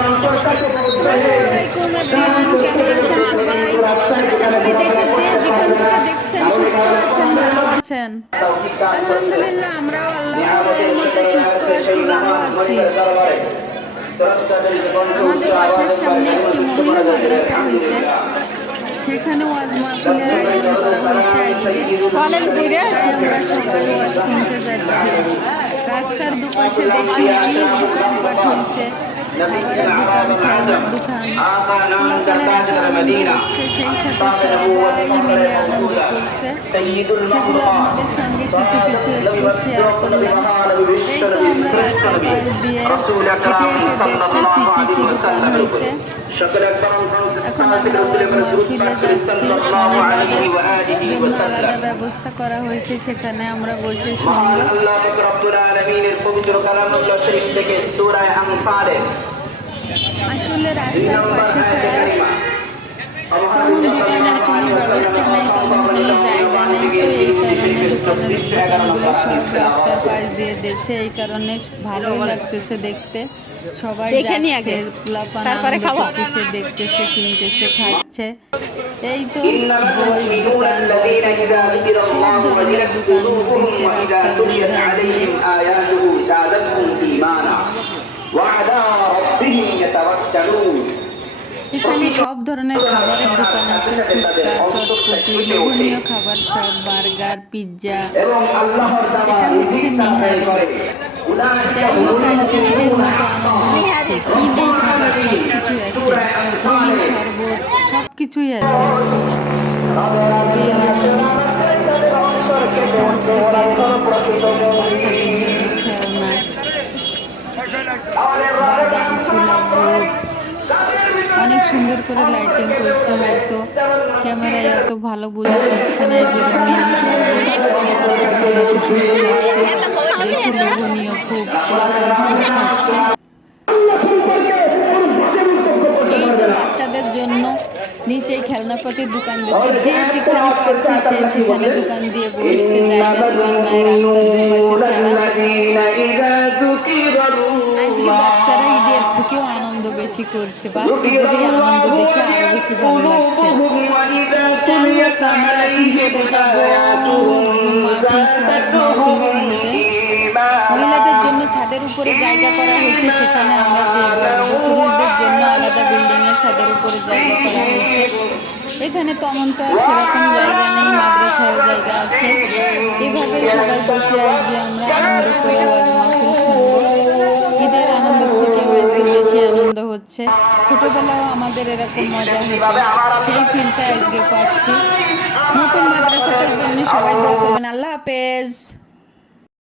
আসসালামাইকুম এভরিওয়ান কেমন আছেন সবাই? আশা করি দেশের যে যেখান থেকে দেখছেন সুস্থ আছেন ভালো আছেন। আলহামদুলিল্লাহ আমরাও আল্লাহর মধ্যে সুস্থ আছি ভালো আছি। আমাদের বাসার সামনে একটি মহিলা মাদ্রাসা হয়েছে। সেখানে ওয়াজ মাহফিলের আয়োজন করা হয়েছে আজকে। তাই আমরা সবাই ওয়াজ শুনতে যাচ্ছি। রাস্তার দুপাশে দেখি অনেক দোকানপাট হয়েছে। খাবারের দোকান খেলনার দোকান এত আনন্দ সেই সাথে সবাই মিলে আনন্দ করছে সেগুলো আপনাদের সঙ্গে কিছু কিছু একটু শেয়ার করলাম এই তো আমরা রাস্তার পাশ দিয়ে হেঁটে হেঁটে দেখতেছি কি কি দোকান হয়েছে এখন আমরা মাহফিলে যাচ্ছি মহিলাদের জন্য আলাদা ব্যবস্থা করা হয়েছে সেখানে আমরা বসে শুনব আসলে রাস্তার পাশে ছাড়া তেমন দোকানের কোনো ব্যবস্থা নেই তেমন কোনো জায়গা নেই। তো এই কারণে দোকানের দোকানগুলো সব রাস্তার পাশ দিয়ে দিচ্ছে। এই কারণে ভালোই লাগতেছে দেখতে। সবাই যাচ্ছে। দেখতেছে কিনতেছে খাচ্ছে। এই তো বই দোকান গল্পের বই সব ধরনের দোকান দিচ্ছে দুই ধার দিয়ে। এখানে সব ধরনের খাবারের দোকান আছে ফুচকা চটপটি লোভনীয় খাবার সব বার্গার পিৎজা। এটা হচ্ছে নিহারি যাই হোক আজকে ঈদের মতো আনন্দ হচ্ছে কি খাবার সব কিছুই আছে। রঙিন শরবত সব কিছুই আছে বেলুন হচ্ছে বেলুন অনেক সুন্দর করে লাইটিং করছে হয়তো ক্যামেরায় অত ভালো বোঝা যাচ্ছে না এই যে এত দেখে লোভনীয় খুব এই তো বাচ্চাদের জন্য নিচেই খেলনাপাতির দোকান দিচ্ছে যে যেখানে পারছে সে সেখানে দোকান দিয়ে বসছে জায়গা আর নাই রাস্তার দুপাশে ছাড়া বেশি করছে, বাচ্চাদেরই আনন্দ দেখে আরও বেশি ভালো লাগছে। মহিলাদের জন্য ছাদের উপরে জায়গা করা হয়েছে, সেখানে আমরা যে পুরুষদের জন্য আলাদা বিল্ডিং এর ছাদের উপরে জায়গা করা হয়েছে। এখানে তেমন তো সেরকম জায়গা নেই মাদ্রাসায় জায়গা আছে। এভাবে সবাই বসে আজকে আমরা, আনন্দ করে মাহফিল হচ্ছে। ছোটবেলাও আমাদের এরকম মজা হয়েছে সেই ফিলটা আজকে পাচ্ছি। নতুন মাদ্রাসাটার জন্য সবাই দোয়া করবেন। আল্লাহ হাফেজ।